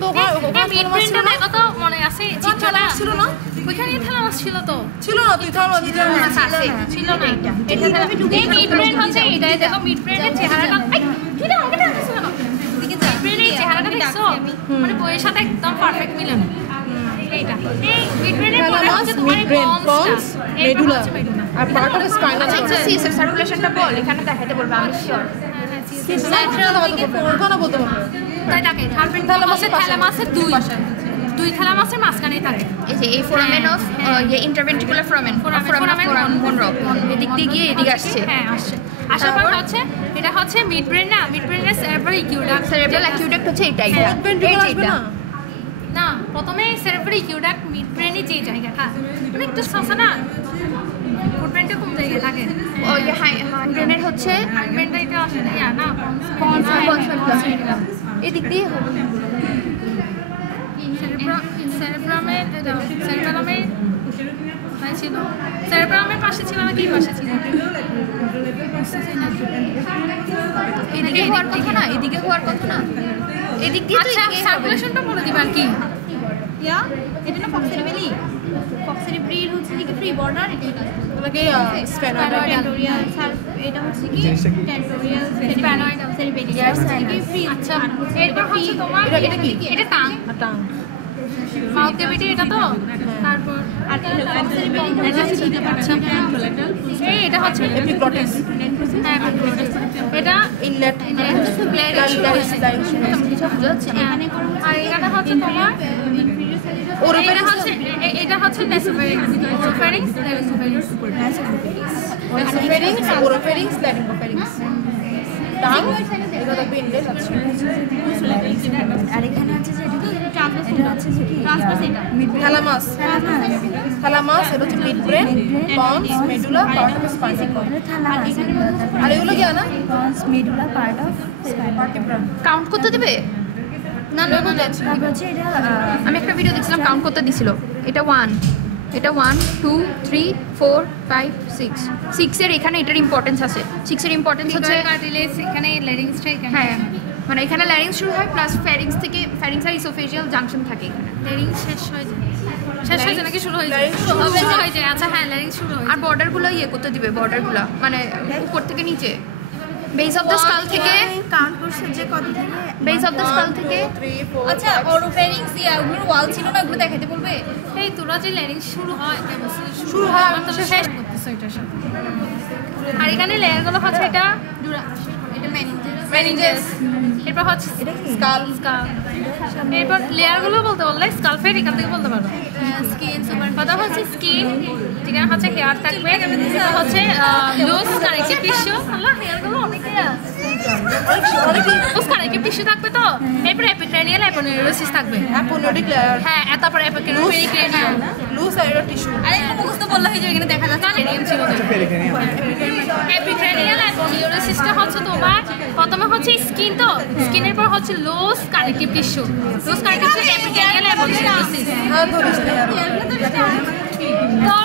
তো মিড ব্রেনটা দেখো তো মনে আছে চিত্রটা ছিল না ওইখানে থালামাস ছিল তো ছিল না তুই থালামাস দিতে আছে ছিল না এটা এই মিড ব্রেন হচ্ছে এইটাই দেখো মিড ব্রেনের চেহারাটা কি না ওকে দেখছো না মিড ব্রেনের চেহারাটা দেখছো মানে বইয়ের সাথে একদম পারফেক্ট মিলে এইটা এই মিড ব্রেনের পরে হচ্ছে তোমার পন্স মেডুলা আর পার্ট অফ স্পাইনাল আচ্ছা সিএসএফ সার্কুলেশনটা বল এখানে দেখাতে বলবে আমি শিওর তাই থাকে থ্যালামাসের দুই থ্যালামাসের মাঝখানেই থাকে এই যে এই ফোরামেন অফ ইন্টারভেন্ট্রিকুলার ফোরামেন এদিক দিয়ে গিয়ে এদিকে আসছে হ্যাঁ আসছে আসার পর হচ্ছে এটা হচ্ছে মিড ব্রেন না মিড ব্রেনের সেরেব্রাল অ্যাকিউডাক্ট হচ্ছে এইটাই না প্রথমে সেরেব্রাল অ্যাকিউডাক্ট মিড ব্রেনে যে জায়গাটা মানে একটু সাসা না ফুড ব্রেনটা কোন জায়গায় থাকে ও এই হ্যান্ড ব্রেনের হচ্ছে হ্যান্ড ব্রেনটা এটা আসলে না পন্স এদিক দিয়ে হবে সেরেব্রামের পাশে ছিল না কি পাশে ছিল এদিকে হওয়ার কথা না এদিকে হওয়ার কথা না এদিক দিয়ে তো এদিকে সার্কুলেশনটা বলে দিবা আর কি ইয়া এটা না ফক্সেরিবেলি ফক্সেরিব্রিল হচ্ছে কি ফ্রি বর্ডার তোমাকে স্প্যানয়েড টেন্টোরিয়াল এটা হচ্ছে কি টেন্টোরিয়াল স্প্যানয়েড সেরিবেলিয়ার কি ফ্রি আচ্ছা এরপর হচ্ছে তোমার এটা কি এটা টাং মাউথ ক্যাভিটি এটা তো তারপর আর ফক্সেরিবেলি এটা হচ্ছে কি আচ্ছা এটা হচ্ছে এপিগ্লটিস হ্যাঁ এটা ইনলেট এখানে করো আর এটা হচ্ছে তোমার এটা হচ্ছে নেসোফেরিংস ওরোফেরিংস নাসোফেরিংস ওরোফেরিংস ল্যারিঙ্গোফেরিংস টাং এটা তো ইনলেট আছে আর এখানে আছে যে এটা হচ্ছে যে কি ট্রান্সভার্স এটা থ্যালামাস থ্যালামাস এটা হচ্ছে mid brain pons medulla part of spinal আর এগুলো কি না pons medulla part of vertebra count করতে দেবে না না না হচ্ছে এটা আমি একটা ভিডিও দেখছিলাম কাউন্ট করতে দিছিল এটা 1 এটা 1 2 3 4 5 6 6 এর এখানে এটার ইম্পর্টেন্স আছে 6 এর ইম্পর্টেন্স হচ্ছে কার্টিলেজ এখানে ল্যারিংসটা এখানে হ্যাঁ মানে এখানে ল্যারিংস শুরু হয় প্লাস ফ্যারিংস থেকে ফ্যারিংস আর ইসোফেজিয়াল জাংশন থাকে এখানে ল্যারিংস শেষ হয়ে যায় নাকি শুরু হয়ে যায় শুরু হয়ে যায় আচ্ছা হ্যাঁ ল্যারিংস শুরু হয় আর বর্ডারগুলো করতে দিবে বর্ডারগুলো মানে উপর থেকে নিচে বেস অফ দ্য স্কাল থেকে কাউন্ট করছে যে কত থেকে বেস অফ দ্য স্কাল থেকে 3 4 আচ্ছা ওরোফেরিংস ওগুলোর ওয়াল ছিল না ওগুলো দেখাতে বলবে এই তোরা যে ল্যারিংস শুরু হয় শুরু হয় আমার তো শেষ করতেছ এটার সাথে আর এখানে লেয়ারগুলো হচ্ছে এটা এটা মেনিনজেস এরপর হচ্ছে স্কাল এরপর লেয়ারগুলো বলতে বললে স্কালফের এখান থেকে বলতে পারো স্কিন সুপার কথা হচ্ছে স্কিন যেখানে হচ্ছে হেয়ার থাকবে এটা হচ্ছে লুজ কানেক্টিভ টিস্যু আল্লাহ হেয়ারগুলো অনেকই আছে লুজ কানেক্টিভ টিস্যু থাকবে তো এরপর এপিক্রেনিয়াল অ্যাপোনিউরোসিস থাকবে অ্যাপোনিউরিক লেয়ার হ্যাঁ তারপর এপিক্রেনিয়াল লুজ আইরো টিস্যু আরে মুখস্থ বললে হয়ে যাবে এখানে দেখা যাচ্ছে লেরিয়াম ছিল এপিক্রেনিয়াল অ্যাপোনিউরোসিসটা হচ্ছে তোমার প্রথমে হচ্ছে স্কিন তো স্কিনের পর হচ্ছে loose connective tissue loose connective tissue epicranial aponeurosis হ্যাঁ ধরিস না তো